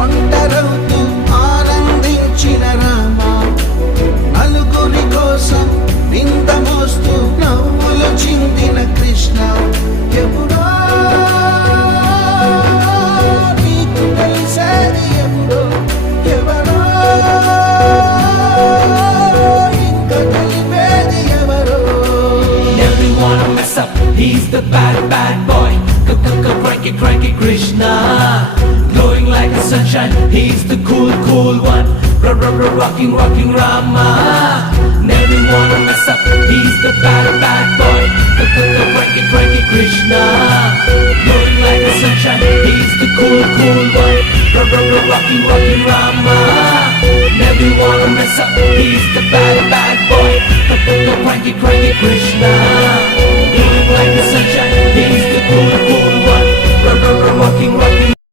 ఒంటరవుతూ ఆనందించిన రామ, నలుగురి కోసం నింద మోస్తూ నవ్వులు చిందిన కృష్ణ, ఎప్పుడో నీకు తెలిసేది ఎప్పుడో, ఎవరో ఇంకా తెలిపేది ఎవరో. Never wanna mess up, he's the bad boy. Cranky Krishna, glowing like the sunshine, he's the cool one. Rocking Rama. Never wanna mess up, he's the bad boy. Cranky Krishna, glowing like the sunshine, he's the cool one. Rocking Rama. Never wanna mess up, he's the bad boy. Cranky Krishna, glowing like the sunshine, he's the cool one. Rocking